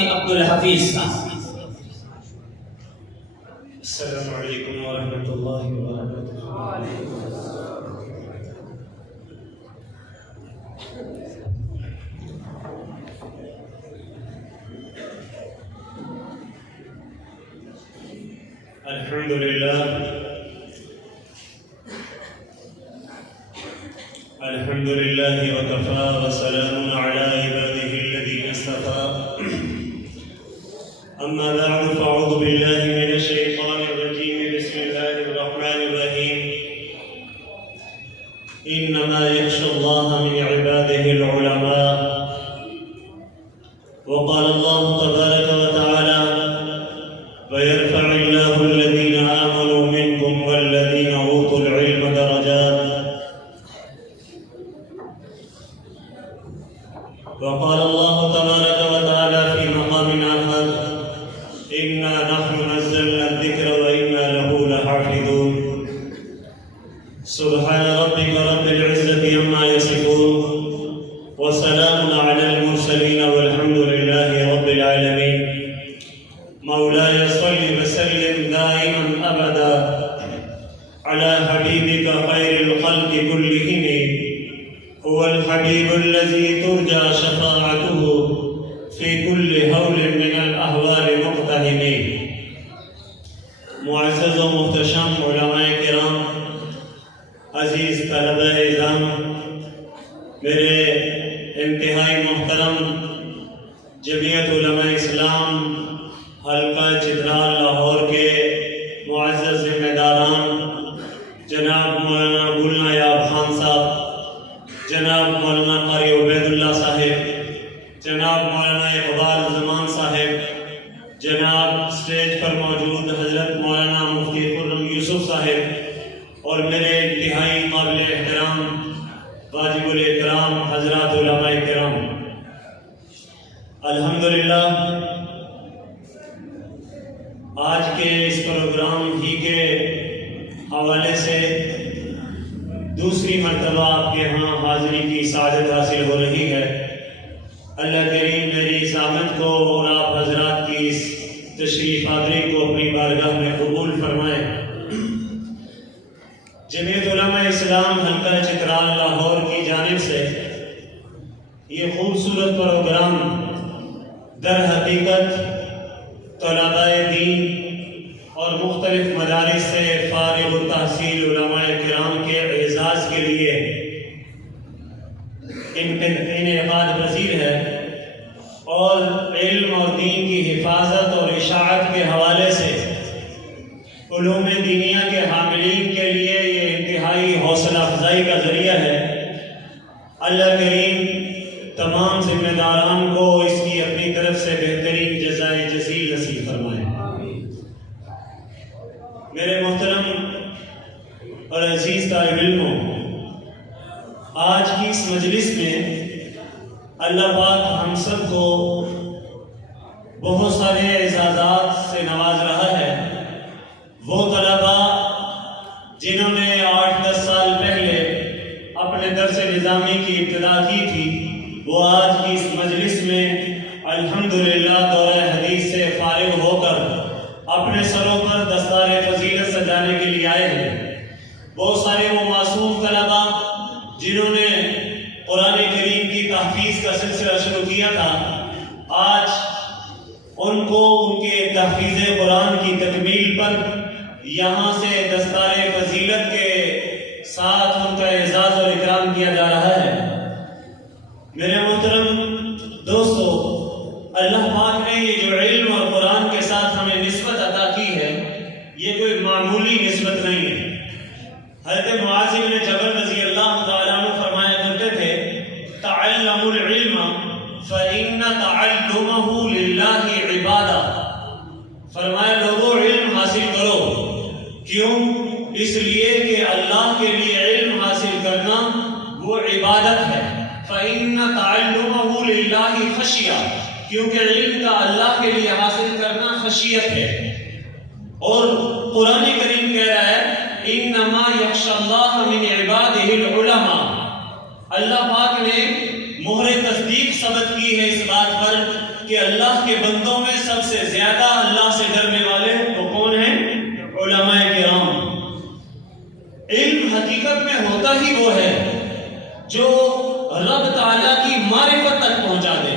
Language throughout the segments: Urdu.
ساتھی عبدالحفیظ صاحب۔ السلام علیکم ورحمۃ اللہ وبرکاتہ۔ الحمد للہ وکفى وسلام على عباده الذين اصطفى، اما بعد فاعوذ بالله من الشيطان الرجيم، بسم الله الرحمن الرحيم، انما يخشى الله من عباده العلماء، وقال الله تبارك وتعالى ويرفع الله الذين آمنوا منكم والذين أوتوا العلم درجات، وقال الله تبارك وتعالى في مقام آخر إنا نحن نزلنا الذكر وإنا له لحافظون، سبحان ربك رب العزة عما يصفون وسلام على المرسلين والحمد لله رب العالمين۔ مولاي صل وسلم دائما ابدا على حبيبك خير الخلق كلهم، هو الحبيب الذي ترجى شفاعته في كل هول من الاهوال مقتحم۔ معزز و محتشم علماء کرام، عزیز طلبہ اعظام، میرے انتہائی محترم جمعیت علماء اسلام حلقہ چترال لاہور کے معزز ذمہ داران، جناب مولانا گل نایاب خان صاحب، جناب مولانا قاری عبید اللہ صاحب، جناب مولانا اقبال زمان صاحب، جناب اسٹیج پر موجود حضرت مولانا مفتی خرم یوسف صاحب، اور میرے انتہائی قابل احترام واجب الاکرام حضرات علماء کرام، الحمدللہ آج کے اس پروگرام ہی کے حوالے سے دوسری مرتبہ آپ کے ہاں حاضری کی سعادت حاصل ہو رہی ہے۔ اللہ کریم میری اس آمد کو اور آپ حضرات کی اس تشریف آوری کو اپنی بارگاہ میں قبول فرمائے۔ جمعیت علماء اسلام حلقہ چترال لاہور کی جانب سے یہ خوبصورت پروگرام در حقیقت طلباء دین اور مختلف مدارس سے فارغ التحصیل علماء کرام کے اعزاز کے لیے انعقاد پذیر ہے، اور علم اور دین کی حفاظت اور اشاعت کے حوالے سے علوم دینیہ کے حاملین کے لیے یہ انتہائی حوصلہ افزائی کا ذریعہ ہے۔ اللہ کریم تمام ذمہ داران کو اس کی اپنی طرف سے بہترین جزائے جزیل نصیب فرمائے۔ میرے محترم اور عزیز طالب علموں، آج کی اس مجلس میں اللہ پاک ہم سب کو بہت سارے اعزازات سے نواز رہا ہے۔ وہ طلبا جنہوں نے 8-10 سال پہلے اپنے درس نظامی کی ابتدا کی تھی، وہ آج کی اس مجلس میں الحمدللہ دورہ حدیث سے فارغ ہو کر اپنے سروں پر دستار فضیلت سجانے کے لیے آئے ہیں۔ بہت سارے وہ معصوم طلبا جنہوں نے قرآن کریم کی تحفیظ کا سلسلہ شروع کیا تھا، آج ان کو ان کے تحفیظ قرآن کی تکمیل پر یہاں سے دستار فضیلت کے ساتھ ان کا اعزاز اور اکرام کیا جا رہا ہے۔ میرے محترم دوستو، اللہ پاک نے یہ جو علم اور قرآن کے ساتھ ہمیں نسبت عطا کی ہے، یہ کوئی معمولی نسبت نہیں ہے۔ حضرت معاذ بن جبل رضی اللہ تعالیٰ عنہ فرمایا کرتے تھے، تعلموا العلم فإن تعلمه للہ عبادہ۔ فرمایا لوگوں علم حاصل کرو، کیوں؟ اس لیے کہ اللہ کے لیے علم حاصل کرنا وہ عبادت ہے۔ فإن تعلمه للہ خشیہ، کیونکہ علم کا اللہ کے لیے حاصل کرنا خشیت ہے۔ اور قرآن کریم کہہ رہا ہے انما یخشی اللہ من عبادہ العلماء۔ اللہ پاک نے مہر تصدیق ثبت کی ہے اس بات پر کہ اللہ کے بندوں میں سب سے زیادہ اللہ سے ڈرنے والے وہ کون ہیں؟ علماء کرام۔ علم حقیقت میں ہوتا ہی وہ ہے جو رب تعالیٰ کی معرفت تک پہنچا دے۔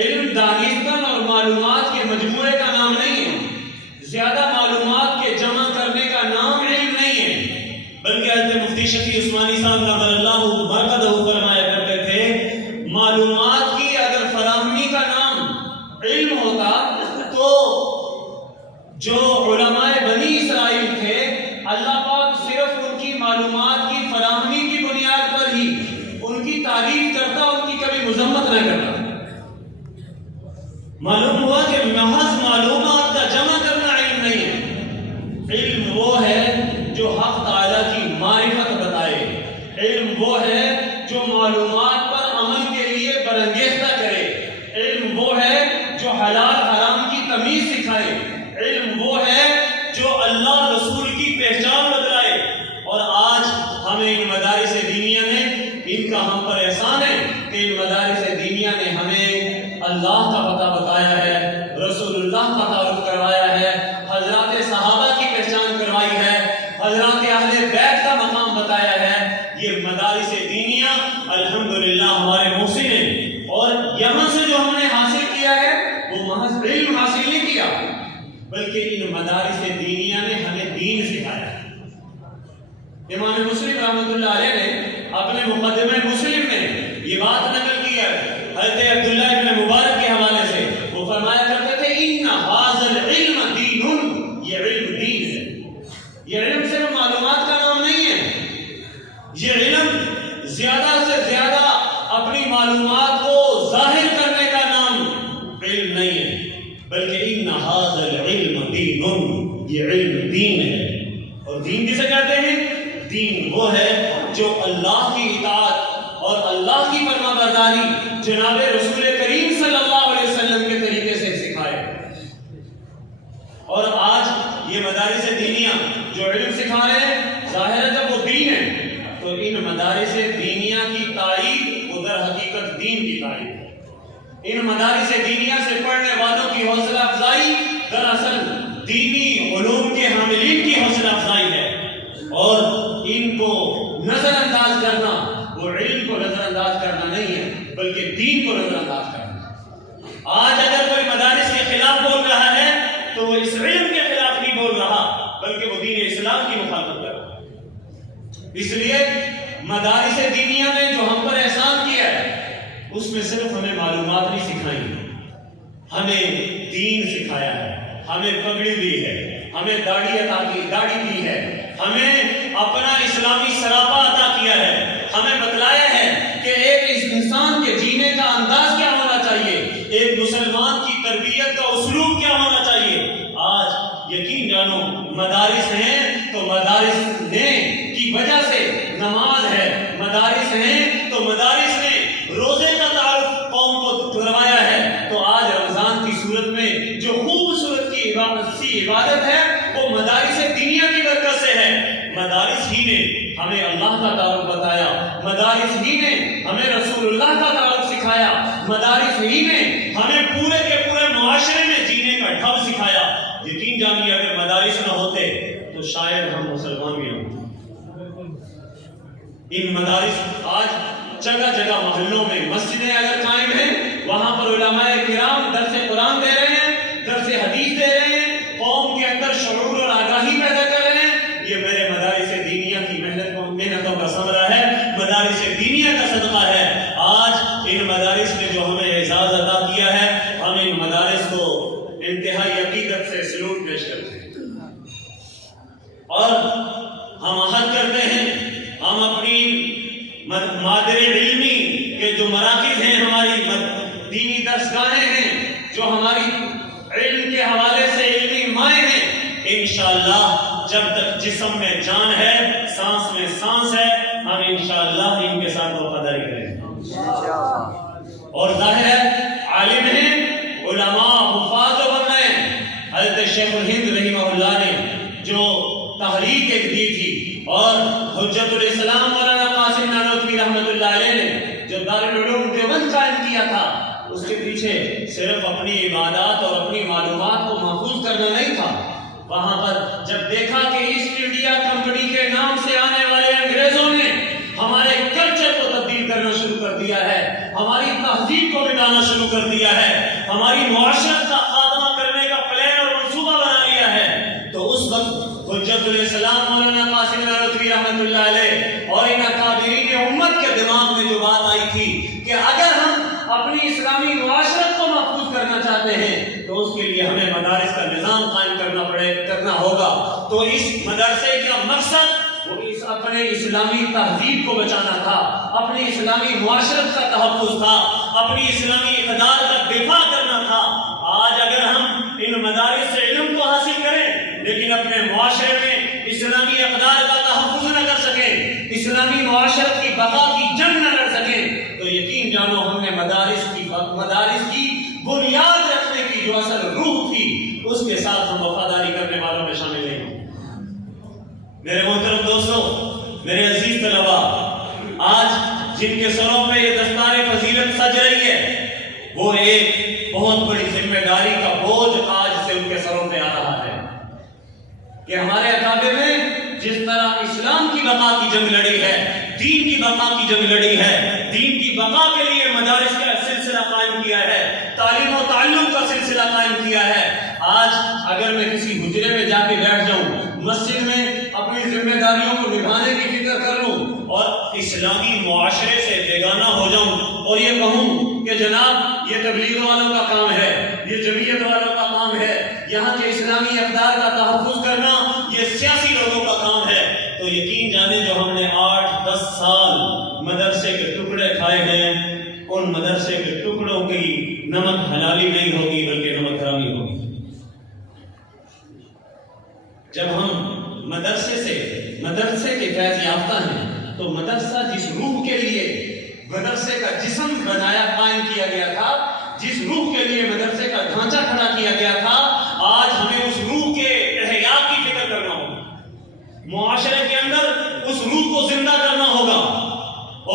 علم دانستن اور معلومات کے مجموعے کا نام نہیں ہے، زیادہ معلومات کے جمع کرنے کا نام علم نہیں ہے، بلکہ حضرت مفتی شفیع عثمانی صاحب نظر اللہ برکتہ فرمایا کرتے تھے معلومات کی اگر فراہمی کا نام علم ہوتا تو جو علماء بنی اسرائیل تھے اللہ پاک صرف ان کی معلومات کی فراہمی کی بنیاد پر ہی ان کی تعریف کرتا، ان کی کبھی مذمت نہ کرتا۔ معلوم ہوا کہ محض معلومات کا جمع کرنا علم نہیں ہے، علم وہ ہے جو حق تعالیٰ کی معرفت بتائے، علم وہ ہے جو معلومات پر عمل کے لیے برانگیختہ کرے، علم وہ ہے جو حلال حرام کی تمیز سکھائے، علم وہ ہے جو اللہ رسول کی پہچان بتلائے۔ اور آج ہمیں ان مدارس دینیہ نے، ان کا ہم پر احسان ہے کہ ان مدارس دینیہ نے ہمیں اللہ کا پتہ بتایا ہے، رسول اللہ کا تعارف کروایا ہے، حضرات صحابہ کی پہچان کروائی ہے، حضرات اہل بیت کا مقام بتایا ہے۔ یہ مدارس دینیہ الحمدللہ ہمارے محسن ہیں، اور یہاں سے جو ہم نے حاصل کیا ہے وہ محض علم حاصل نہیں کیا، بلکہ ان مدارس دینیہ نے ہمیں دین سکھایا۔ امام مسلم رحمۃ اللہ علیہ نے اپنے مقدمہ مسلم میں یہ بات نقل کی ہے حضرت عبداللہ ابن مبارک کے حوالے سے، وہ فرمایا کرتے تھے ان ھذا العلم دین، یہ علم دین ہے۔ یہ علم صرف معلومات کا نام نہیں ہے، یہ علم زیادہ سے زیادہ اپنی معلومات کو ظاہر کرنے کا نام علم نہیں ہے، بلکہ ان ھذا العلم دین، یہ علم دین ہے۔ اور دین کسے کہتے ہیں؟ دین وہ ہے جو اللہ کی اطاعت اور اللہ کی فرما برداری جناب رسول کریم صلی اللہ علیہ وسلم کے طریقے سے سکھائے۔ اور آج یہ مدارس دینیہ جو علم سکھا رہے ہیں، ظاہر ہے جب وہ دین ہے تو ان مدارس دینیہ کی تائید وہ در حقیقت دین کی تائید ہے۔ ان مدارس دینیہ سے پڑھنے والوں کی حوصلہ افزائی دراصل دینی علوم کے حاملین کی حوصلہ افزائی ہے، اور ان کو نظر انداز کرنا وہ علم کو نظر انداز کرنا نہیں ہے، بلکہ دین کو نظر انداز کرنا۔ آج اگر کوئی مدارس کے خلاف بول رہا ہے تو وہ اس علم کے خلاف نہیں بول رہا، بلکہ وہ دین اسلام کی مخالفت کر رہا ہے۔ اس لیے مدارس دینیہ نے جو ہم پر احسان کیا ہے اس میں صرف ہمیں معلومات نہیں سکھائی، ہمیں دین سکھایا ہے، ہمیں پگڑی دی ہے، ہمیں داڑھی دی ہے، ہمیں اپنا اسلامی سراپا عطا کیا ہے، ہمیں بتلایا ہے کہ ایک انسان کے جینے کا انداز کیا ہونا چاہیے، ایک مسلمان کی تربیت کا اسلوب کیا ہونا چاہیے۔ آج یقین جانو مدارس ہیں تو مدارس نے کی وجہ سے نماز ہے، مدارس ہیں تو مدارس نے روزے کا تعارف قوم کو کروایا ہے، تو آج رمضان کی صورت میں جو خوبصورت کی عبادت ہے وہ مدارس دینیہ کی برکت سے ہے۔ مدارس ہی نے ہمیں اللہ کا تعارف بتایا، مدارس ہی نے ہمیں رسول اللہ کا تعارف سکھایا، مدارس ہی نے ہمیں پورے کے پورے معاشرے میں جینے کا ڈھنگ سکھایا۔ یقین جانیے اگر مدارس نہ ہوتے تو شاید ہم مسلمان بھی ہوتے۔ ان مدارس آج جگہ جگہ محلوں میں مسجدیں اگر قائم ہیں، وہاں پر علماء کرام درس قرآن دے رہے ہیں، درس حدیث دے رہے ہیں، قوم کے اندر شعور اور آگاہی پیدا کر رہے ہیں۔ یہ میرے مدارس دینیہ کی محنتوں کا ثمرہ ہے، مدارس دینیہ کا صدقہ ہے۔ آج ان مدارس نے جو ہمیں اعزاز عطا کیا ہے، ہم ان مدارس کو انتہائی عقیدت سے سلوٹ پیش کرتے ہیں، اور ہم عہد کرتے ہیں ہم اپنی مادر علمی کے جو مراکز ہیں، ہماری دینی درسگاہیں ہیں، جو ہماری علم کے حوالے سے علمی مائیں ہیں، انشاءاللہ جب تک جسم میں جان ہے، سانس میں سانس ہے، ہم انشاءاللہ ان کے ساتھ وفاداری کریں گے۔ اور ظاہر ہے عالم ہیں، علماء حفاظ بن رہے ہیں۔ حضرت شیخ الہند رحمہ اللہ نے جو تحریک ایک دی تھی، اور حجت الاسلام مولانا قاسم نانوتوی رحمۃ اللہ علیہ نے جو دارالعلوم دیوبند قائم کیا تھا، اس کے پیچھے صرف اپنی عبادات اور اپنی معلومات کو محفوظ کرنا نہیں تھا، وہاں پر جب دیکھا کہ ایسٹ انڈیا کمپنی کے نام سے آنے والے انگریزوں نے ہمارے کلچر کو تبدیل کرنا شروع کر دیا ہے، ہماری تہذیب کو مٹانا شروع کر دیا ہے، ہماری معاشرت کا خاتمہ کرنے کا پلان اور منصوبہ بنا لیا ہے، تو اس وقت حجت الاسلام مولانا قاسم نانوتوی رحمۃ اللہ علیہ اور ان اکابرین امت کے دماغ میں جو بات آئی تھی کہ اگر ہم اپنی اسلامی معاشرت کو محفوظ کرنا چاہتے ہیں تو اس کے لیے ہمیں مدارس کا نظام قائم کرنا ہوگا۔ تو اس مدرسے کا مقصد وہ اپنے اسلامی تہذیب کو بچانا تھا، اپنی اسلامی معاشرت کا تحفظ تھا، اپنی اسلامی اقدار کا دفاع کرنا تھا۔ آج اگر ہم ان مدارس سے علم کو حاصل کریں لیکن اپنے معاشرے میں اسلامی اقدار کا تحفظ نہ کر سکیں، اسلامی معاشرت کی بقا کی جنگ نہ لڑ سکیں، تو یقین جانو ہم نے مدارس کی بنیاد رکھنے کی جو اصل روح تھی اس کے ساتھ ہم وفاداری کرنے والوں میں شامل نہیں ہوں۔ میرے محترم دوستوں، میرے عزیز طلبا، آج جن کے سروں پہ یہ دستار فضیلت سج رہی ہے وہ ایک بہت بڑی ذمہ داری کا بوجھ آج سے ان کے سروں پہ آ رہا ہے کہ ہمارے اکابر نے جس طرح اسلام کی بقا کی جنگ لڑی ہے، دین کی بقا کی جنگ لڑی ہے، دین کی بقا کے لیے مدارس کا سلسلہ قائم کیا ہے، تعلیم و تعلم کا سلسلہ قائم کیا ہے۔ آج اگر میں کسی حجرے میں جا کے بیٹھ جاؤں، مسجد میں اپنی ذمہ داریوں کو نبھانے کی فکر کر لوں اور اسلامی معاشرے سے بیگانہ ہو جاؤں اور یہ کہوں کہ جناب یہ تبلیغ والوں کا کام ہے، یہ جمعیت والوں کا کام ہے، یہاں کے اسلامی اقدار کا تحفظ کرنا یہ سیاسی لوگوں کا کام ہے، تو یقین جانے جو ہم نے 8-10 سال مدرسے کے ٹکڑے کھائے ہیں ان مدرسے کے ٹکڑوں کی نمک حلالی نہیں ہوگی بلکہ نمک حرامی ہوگی۔ جب ہم مدرسے کے فیض یافتہ ہیں تو مدرسہ جس روح کے لیے مدرسے کا جسم بنایا قائم کیا گیا تھا، جس روح کے لیے مدرسے کا ڈھانچہ کھڑا کیا گیا تھا، آج ہمیں اس روح کے احیاء کی فکر کرنا ہوگا، معاشرے کے اندر اس روح کو زندہ کرنا ہوگا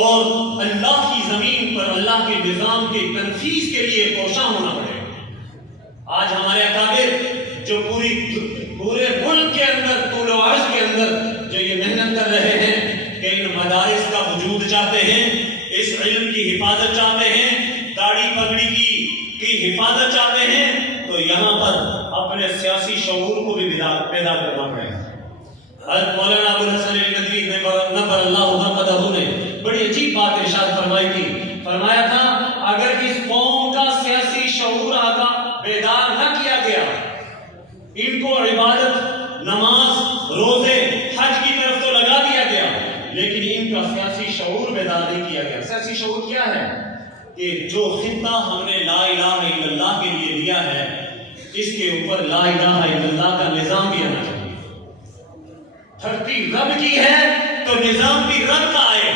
اور اللہ کی زمین پر اللہ کے نظام کے تنفیذ کے لیے کوشاں ہونا پڑے گا۔ آج ہمارے اکابر جو پورے ملک کے اندر طول و عرض کے اندر جو یہ محنت کر رہے ہیں کہ ان مدارس کا وجود چاہتے ہیں، اس علم کی حفاظت چاہتے ہیں، داڑھی پگڑی کی حفاظت چاہتے ہیں، تو یہاں پر اپنے سیاسی شعور کو بھی پیدا کرنا پڑے گا۔ حضرت مولانا ابو الحسن الندوی نبر اللہ مرقدہ نے بڑی عجیب بات ارشاد فرمائی تھی، فرمایا تھا اگر اس قوم کا سیاسی شعور بیدار نہ کیا گیا، ان کو عبادت، نماز، روزے، حج کی طرف تو لگا دیا گیا لیکن ان کا سیاسی شعور بیدار نہیں کیا گیا۔ سیاسی شعور کیا ہے کہ جو خطہ ہم نے لا الہ الا اللہ کے لیے دیا ہے اس کے اوپر لا الہ الا اللہ کا نظام بھی آنا چاہیے۔ دھرتی رب کی ہے تو نظام بھی رب کا آئے،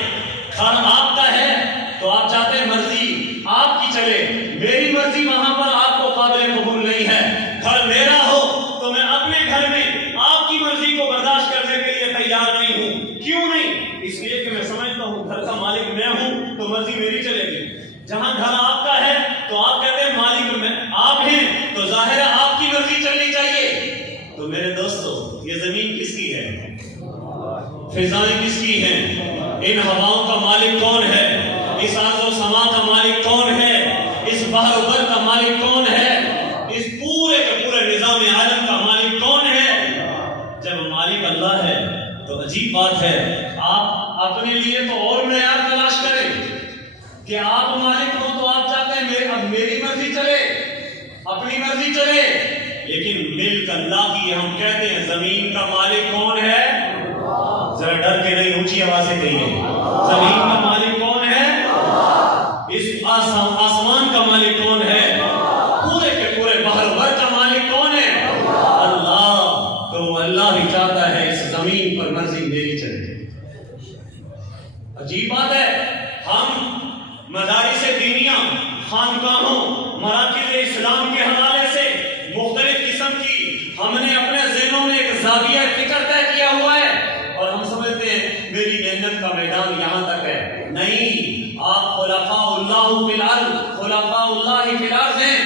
گھر آپ کا ہے تو آپ چاہتے ہیں مرضی آپ کی چلے، میری مرضی وہاں پر آپ کو قابل قبول نہیں ہے۔ گھر میرا ہو تو میں اپنے گھر میں آپ کی مرضی کو برداشت کرنے کے لیے تیار نہیں ہوں۔ کیوں نہیں؟ اس لیے کہ میں سمجھتا ہوں گھر کا مالک میں ہوں تو مرضی میری چلے گی۔ جہاں گھر آپ کا ہے تو آپ کہتے ہیں مالک میں آپ ہیں تو ظاہر ہے آپ کی مرضی چلنی چاہیے۔ تو میرے دوستو، یہ زمین کس کی ہے؟ فضائیں کس کی ہیں؟ ان ہواؤں کا مالک کون ہے؟ اس آرض و سما کا مالک کون ہے؟ اس بحر و بر کا مالک کون ہے؟ اس پورے کے پورے نظام عالم کا مالک کون ہے؟ جب مالک اللہ ہے تو عجیب بات ہے، آپ اپنے لیے تو اور معیار تلاش کریں کہ آپ مالک ہو تو آپ چاہتے ہیں اب میری مرضی چلے، اپنی مرضی چلے، لیکن ملک اللہ کی ہم کہتے ہیں زمین کا مالک کون ہے؟ ذرا ڈر کے نہیں، اونچی آواز سے کہیے، زمین کا مالک کون ہے؟ اس آسمان کا مالک کون ہے؟ پورے کے پورے بحر بر کا مالک کون ہے؟ اللہ۔ تو اللہ بھی چاہتا ہے اس زمین پر مرضی میری چلے۔ عجیب بات ہے، ہم مدارس دینیہ، خانقاہوں، مراکز اسلام کے حوالے سے مختلف قسم کی ہم نے اپنے ذہنوں میں ایک زاویہ فکر طے کیا ہوا ہے اور ہم سمجھتے ہیں میری محنت کا میدان یہاں تک ہے۔ نہیں، آپ خلفاء اللہ فی الارض ہیں،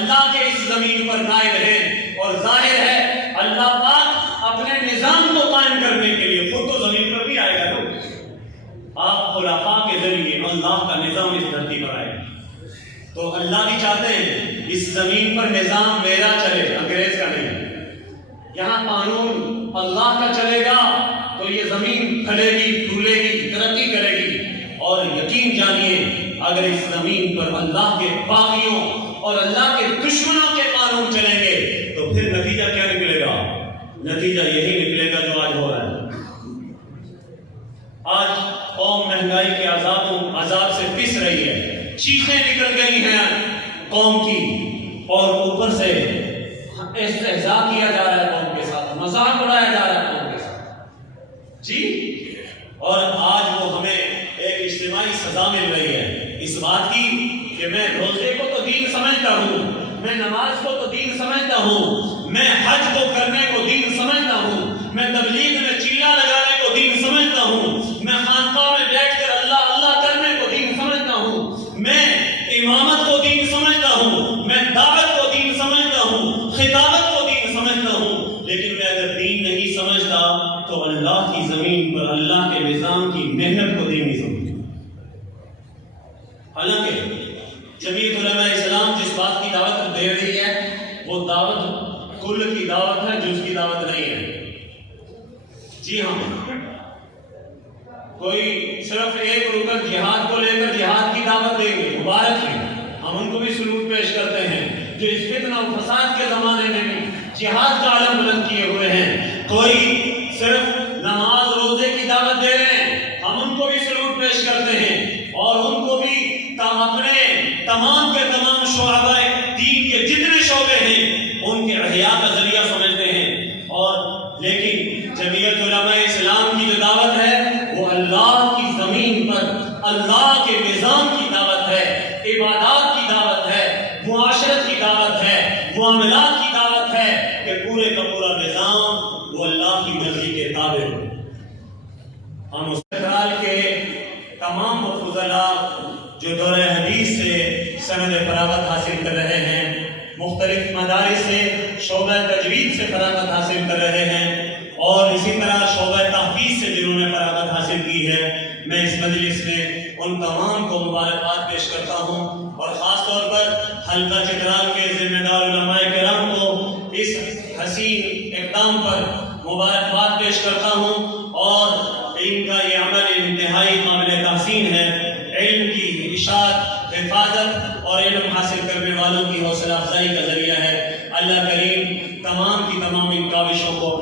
اللہ کے اس زمین پر قائم ہیں، اور ظاہر ہے اللہ پاک اپنے نظام کو قائم کرنے کے لیے خود تو زمین پر بھی آئے گا۔ آپ خلفاء کے ذریعے اللہ کا نظام اس دھرتی پر آئے، تو اللہ بھی چاہتے ہیں اس زمین پر نظام میرا چلے، انگریز کا نہیں۔ یہاں قانون اللہ کا چلے گا تو یہ زمین پھلے گی، پھولے گی، ترقی کرے گی۔ اور یقین جانیے اگر اس زمین پر اللہ کے باغیوں اور اللہ کے دشمنوں کے قانون چلیں گے تو پھر نتیجہ کیا نکلے گا؟ نتیجہ یہی نکلے گا جو آج ہو رہا ہے۔ آج قوم مہنگائی کے عذاب سے پس رہی ہے، چیخیں نکل گئی ہیں قوم کی، اور اوپر سے استہزاء کیا جا رہا ہے قوم کے ساتھ، مذاق اڑایا جا رہا ہے قوم کے ساتھ جی۔ اور آج وہ ہمیں ایک اجتماعی سزا مل رہی ہے اس بات کی کہ میں روزے کو تو دین سمجھتا ہوں، میں نماز کو تو دین سمجھتا ہوں، میں حج کو کرنے کو دین سمجھتا ہوں، میں تبلیغ میں چیلا لگانے کو دین سمجھتا ہوں، میں خانقاہ میں بیٹھ کر اللہ اللہ کرنے کو دین سمجھتا ہوں، میں امامت کو دین سمجھتا ہوں، میں دعوت کو دین سمجھتا ہوں، خطابت کو دین سمجھتا ہوں، لیکن میں اگر دین نہیں سمجھتا تو اللہ کی زمین پر اللہ کے نظام کی محنت کو دین نہیں سمجھتا۔ حالانکہ جمعیت علماء اسلام جس بات کی دعوت دے رہی ہے وہ دعوت کل کی دعوت ہے، جز کی دعوت نہیں ہے۔ جی ہاں، کوئی صرف ایک رکن جہاد کو لے کر جہاد کی دعوت دیں گے، مبارک ہے، ہم ان کو بھی سلوک پیش کرتے ہیں جو اس فتنہ و فساد کے زمانے میں بھی جہاد کا علم بلند کیے ہوئے ہیں۔ کوئی صرف نماز روزے کی دعوت دے رہے ہیں، ہم ان کو بھی سلوک پیش کرتے ہیں اور ان کو بھی اپنے تمام کے تمام شعبہ دین کے جتنے شعبے ہیں ان کے احیاء کا ذریعہ سمجھتے ہیں۔ اور لیکن جمعیت علماء اسلام کی جو دعوت ہے وہ اللہ کی زمین پر اللہ کے نظام کی دعوت ہے، عبادات کی دعوت ہے، معاشرت کی دعوت ہے، معاملات کی دعوت ہے کہ پورے کا پورا نظام وہ اللہ کی مرضی کے تابع ہو۔ ہم استقلال کے تمام فضلاء جو دور حدیث سے سند فراغت حاصل کر رہے ہیں، مختلف مدارس سے شعبہ تجوید سے فراغت حاصل کر رہے ہیں، اور اسی طرح شعبہ تحفیظ سے جنہوں نے فراغت حاصل کی ہے، میں اس مجلس میں ان تمام کو مبارکباد پیش کرتا ہوں، اور خاص طور پر حلقہ چترال کے ذمہ دار علماء کرام کو اس حسین اقدام پر مبارکباد پیش کرتا ہوں، اور ان کا یہ عمل انتہائی قابل تحسین ہے۔ علم کی اشاعت، حفاظت اور علم حاصل کرنے والوں کی حوصلہ افزائی کا ذریعہ ہے۔ اللہ کریم تمام کی تمام ان کاوشوں کو